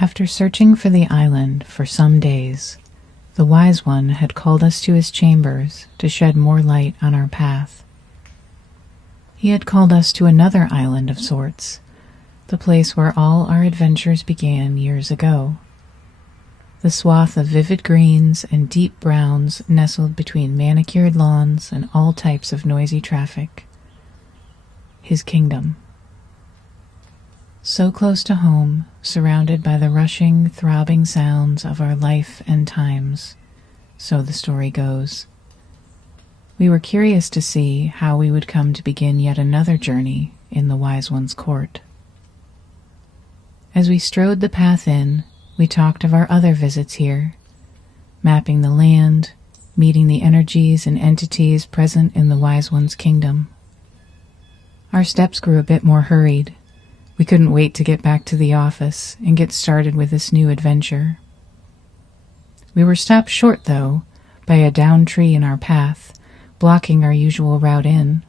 After searching for the island for some days, the Wise One had called us to his chambers to shed more light on our path. He had called us to another island of sorts, the place where all our adventures began years ago. The swath of vivid greens and deep browns nestled between manicured lawns and all types of noisy traffic. His kingdom. So close to home, surrounded by the rushing, throbbing sounds of our life and times, so the story goes. We were curious to see how we would come to begin yet another journey in the Wise One's court. As we strode the path in, we talked of our other visits here, mapping the land, meeting the energies and entities present in the Wise One's kingdom. Our steps grew a bit more hurried. We couldn't wait to get back to the office and get started with this new adventure. We were stopped short, though, by a downed tree in our path, blocking our usual route in.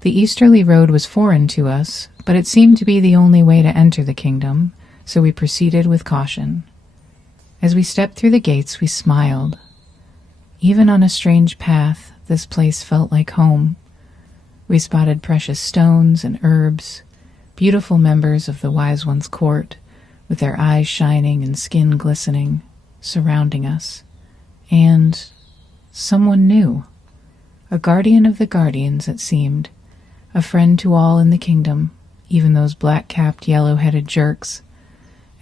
The easterly road was foreign to us, but it seemed to be the only way to enter the kingdom, so we proceeded with caution. As we stepped through the gates, we smiled. Even on a strange path, this place felt like home. We spotted precious stones and herbs, beautiful members of the Wise One's court, with their eyes shining and skin glistening, surrounding us. And someone new. A guardian of the guardians, it seemed. A friend to all in the kingdom, even those black-capped, yellow-headed jerks.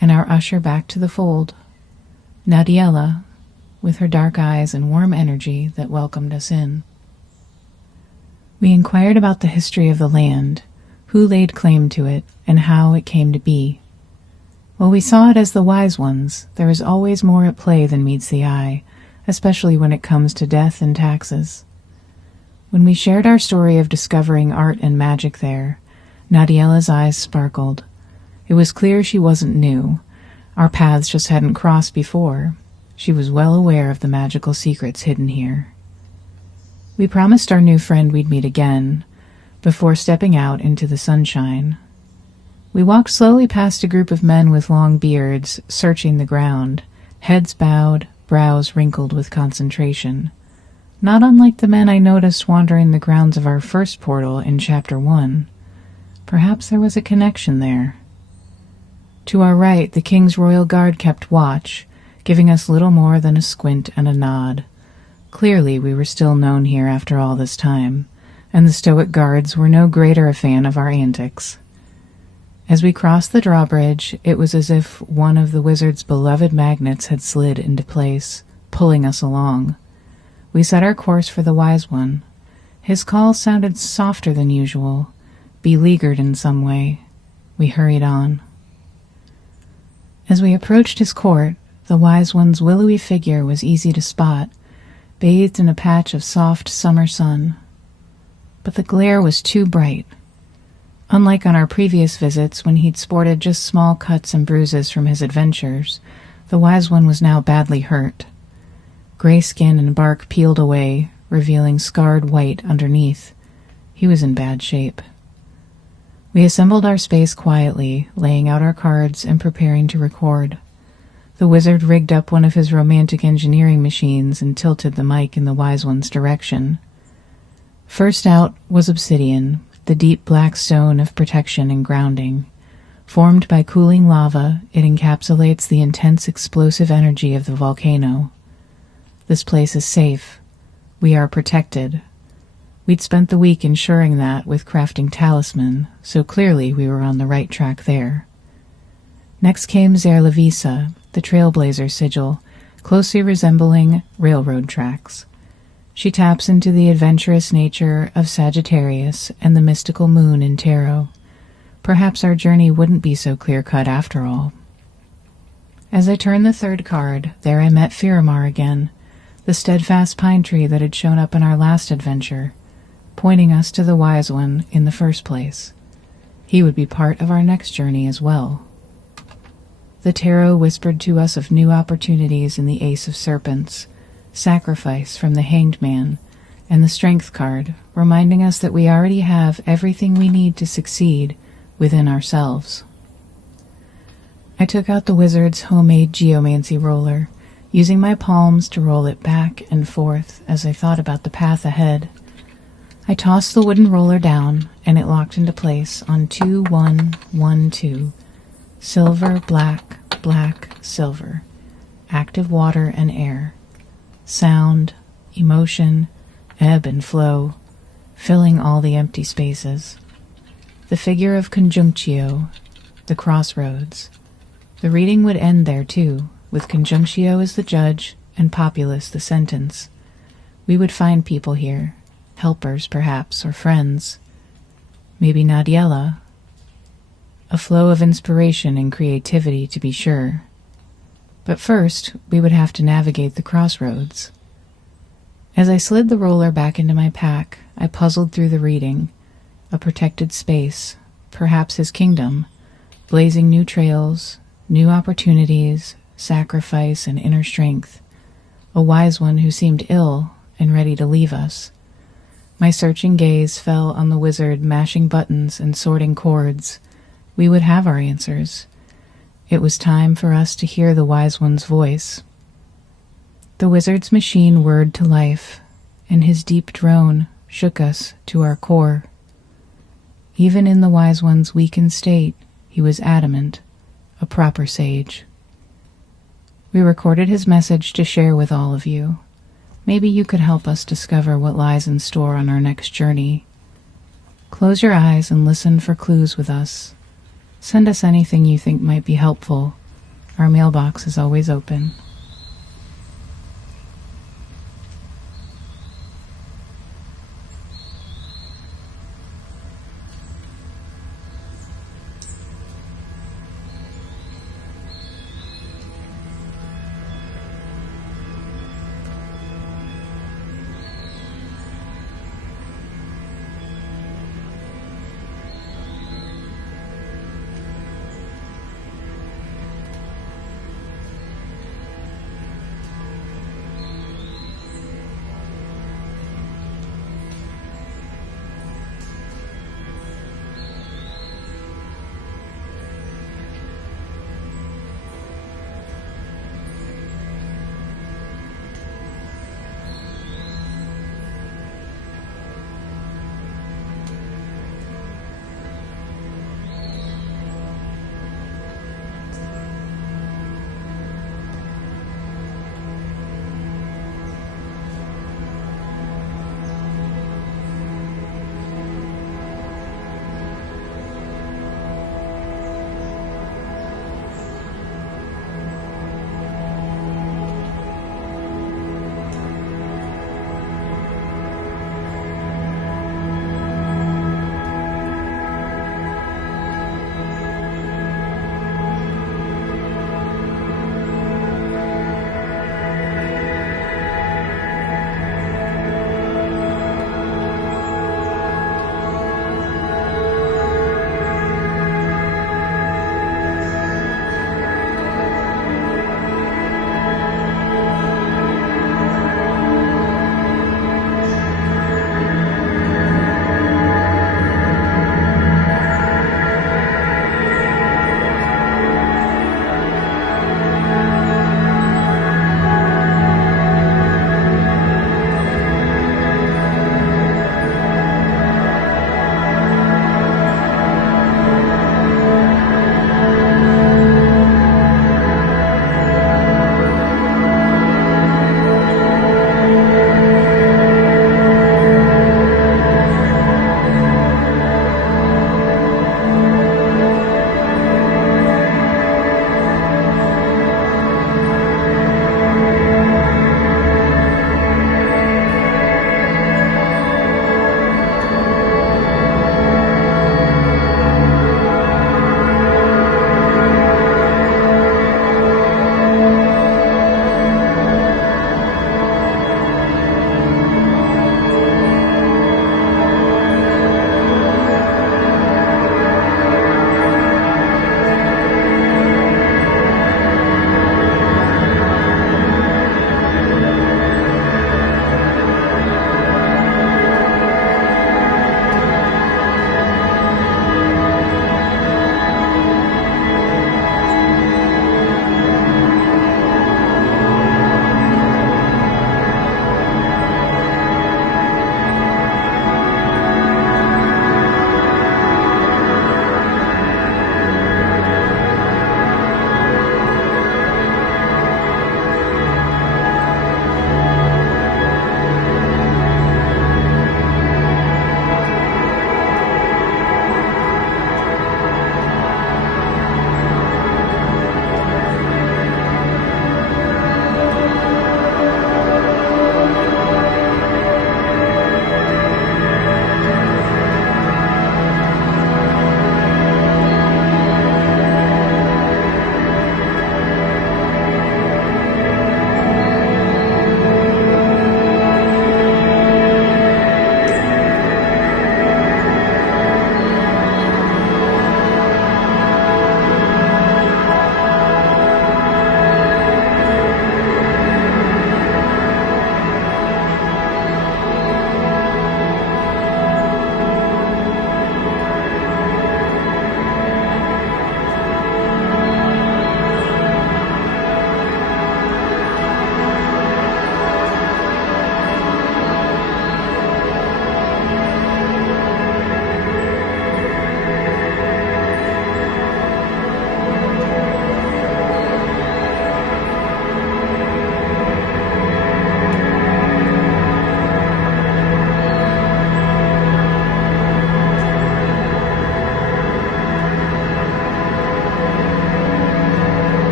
And our usher back to the fold. Nadiella, with her dark eyes and warm energy that welcomed us in. We inquired about the history of the land, who laid claim to it, and how it came to be. While we saw it as the Wise Ones, there is always more at play than meets the eye, especially when it comes to death and taxes. When we shared our story of discovering art and magic there, Nadiella's eyes sparkled. It was clear she wasn't new. Our paths just hadn't crossed before. She was well aware of the magical secrets hidden here. We promised our new friend we'd meet again, before stepping out into the sunshine. We walked slowly past a group of men with long beards, searching the ground, heads bowed, brows wrinkled with concentration. Not unlike the men I noticed wandering the grounds of our first portal in Chapter 1. Perhaps there was a connection there. To our right, the King's Royal Guard kept watch, giving us little more than a squint and a nod. Clearly we were still known here after all this time, and the stoic guards were no greater a fan of our antics. As we crossed the drawbridge, it was as if one of the wizard's beloved magnets had slid into place, pulling us along. We set our course for the Wise One. His call sounded softer than usual, beleaguered in some way. We hurried on. As we approached his court, the Wise One's willowy figure was easy to spot, bathed in a patch of soft summer sun. But the glare was too bright. Unlike on our previous visits, when he'd sported just small cuts and bruises from his adventures, the Wise One was now badly hurt. Gray skin and bark peeled away, revealing scarred white underneath. He was in bad shape. We assembled our space quietly, laying out our cards and preparing to record. The wizard rigged up one of his romantic engineering machines and tilted the mic in the Wise One's direction. First out was obsidian, the deep black stone of protection and grounding. Formed by cooling lava, it encapsulates the intense explosive energy of the volcano. This place is safe. We are protected. We'd spent the week ensuring that with crafting talisman, so clearly we were on the right track there. Next came Zerlavisa, the trailblazer sigil, closely resembling railroad tracks. She taps into the adventurous nature of Sagittarius and the mystical moon in tarot. Perhaps our journey wouldn't be so clear-cut after all. As I turned the third card, there I met Firamar again, the steadfast pine tree that had shown up in our last adventure, pointing us to the Wise One in the first place. He would be part of our next journey as well. The tarot whispered to us of new opportunities in the Ace of Serpents, sacrifice from the Hanged Man, and the Strength card, reminding us that we already have everything we need to succeed within ourselves. I took out the wizard's homemade geomancy roller, using my palms to roll it back and forth as I thought about the path ahead. I tossed the wooden roller down, and it locked into place on 2112. Silver, black, black, silver. Active water and air. Sound, emotion, ebb and flow, filling all the empty spaces. The figure of conjunctio, the crossroads. The reading would end there, too, with conjunctio as the judge and populace the sentence. We would find people here, helpers perhaps, or friends. Maybe Nadiella. A flow of inspiration and creativity, to be sure. But first, we would have to navigate the crossroads. As I slid the roller back into my pack, I puzzled through the reading. A protected space, perhaps his kingdom, blazing new trails, new opportunities, sacrifice and inner strength. A wise one who seemed ill and ready to leave us. My searching gaze fell on the wizard mashing buttons and sorting chords. We would have our answers. It was time for us to hear the wise one's voice. The wizard's machine whirred to life, and his deep drone shook us to our core. Even in the wise one's weakened state, he was adamant, a proper sage. We recorded his message to share with all of you. Maybe you could help us discover what lies in store on our next journey. Close your eyes and listen for clues with us. Send us anything you think might be helpful. Our mailbox is always open.